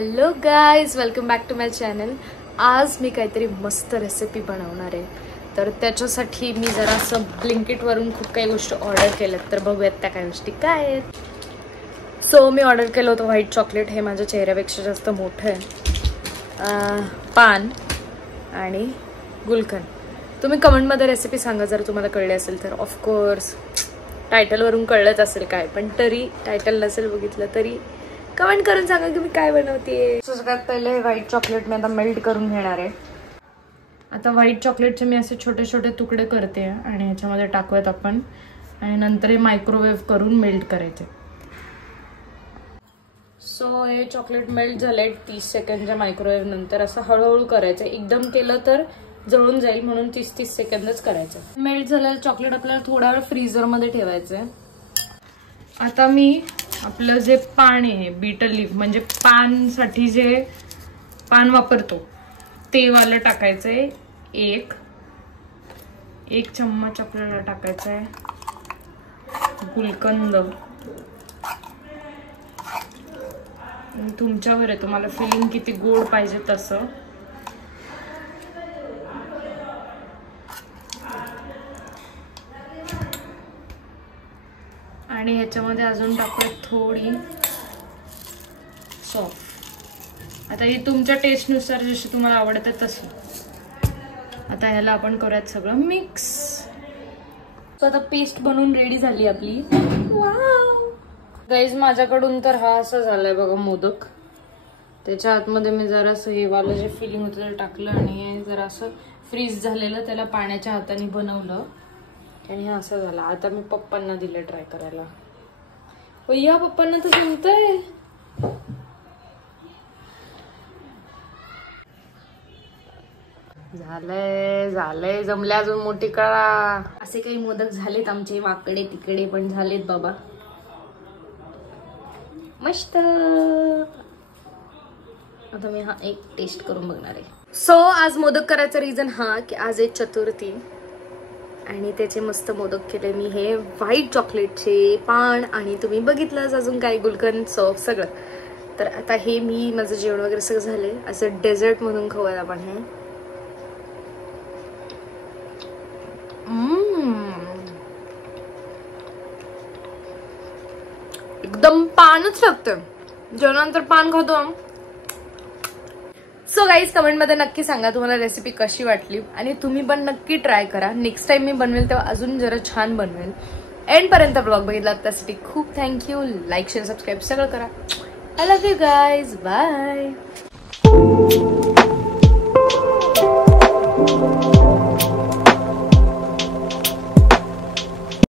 Hello guys, welcome back to my channel. आज मी काहीतरी मस्त रेसिपी बनवणार आहे. तर त्याच्यासाठी मी जरा असं ब्लिंकिटवरून खूप काही गोष्टी ऑर्डर केल्यात. तर बघूयात त्या काही गोष्टी काय आहेत. सो मी ऑर्डर केलं होतं व्हाईट चॉकलेट. हे माझ्या चेहऱ्यापेक्षा जास्त मोठं आहे. पान आणि गुलकंद. तुम्ही कमेंटमध्ये रेसिपी सांगा जर तुम्हाला कळली असेल तर. ऑफकोर्स टायटलवरून कळलंच असेल काय, पण तरी टायटल नसेल बघितलं तरी कमेंट करून सांगा की मी काय बनवते. सगळ्यात पहिले व्हाईट चॉकलेट मी आता मेल्ट करून घेणार आहे. आता व्हाईट चॉकलेटचे मी असे छोटे छोटे तुकडे करते आणि ह्याच्यामध्ये टाकूयात आपण, आणि नंतर हे मायक्रोवेव्ह करून मेल्ट करायचे. सो हे चॉकलेट मेल्ट झाले 30 सेकंडच्या मायक्रोवेव्ह नंतर. असं हळूहळू करायचं, एकदम केलं तर जळून जाईल म्हणून 30-30 सेकंदच करायचं. मेल्ट झालेलं चॉकलेट आपल्याला थोडा वेळ फ्रीझरमध्ये ठेवायचंय. आता मी आपलं जे पान आहे, बीटर लीफ म्हणजे पानसाठी जे पान वापरतो ते वाला टाकायचंय. एक चम्मच आपल्याला टाकायचा आहे गुलकंद. तुमच्यावर आहे, तुम्हाला फिलिंग किती गोड पाहिजे तसं. आणि ह्याच्यामध्ये अजून टाकूया थोडी सॉफ्ट. आता ही तुमच्या टेस्टनुसार जशी तुम्हाला आवडते तशी. आता ह्याला आपण करूयात सगळं मिक्स. सो आता पेस्ट बनवून रेडी झाली आपली. वाव गाईज, माझ्याकडून तर हा असा झालाय बघा मोदक. त्याच्या आतमध्ये मी जरासं हे वाला जे फिलिंग होतं ते टाकलं आणि जरा असं फ्रीज झालेलं त्याला पाण्याच्या हाताने बनवलं आणि हा असं झाला. आता मी पप्पांना दिलं ट्राय करायला. या पप्पांना तर जमतंय. झालंय झालंय, जमले. अजून मोठी कळा. असे काही मोदक झालेत आमचे, वाकडे तिकडे पण झालेत बाबा. मस्त. आता मी हा एक टेस्ट करून बघणार आहे. सो आज मोदक करायचा रिझन हा की आज आहे चतुर्थी आणि त्याचे मस्त मोदक केले मी. हे व्हाईट चॉकलेटचे पान आणि तुम्ही बघितलंच अजून काही गुलकंद सॉफ्ट सगळं. तर आता हे मी माझं जेवण वगैरे सगळं झालंय. असं डेझर्ट म्हणून खाऊयात आपण हे. एकदम पानच लागतं. जेवणानंतर पान खातो. सो गाईज, कमेंटमध्ये नक्की सांगा तुम्हाला रेसिपी कशी वाटली आणि तुम्ही पण नक्की ट्राय करा. नेक्स्ट टाइम मी बनवेल तेव्हा अजून जरा छान बनवेल. एंड पर्यंत ब्लॉग बघितला त्यासाठी खूप थँक्यू. लाईक शेअर सबस्क्राईब सगळं करा. I love you guys. Bye.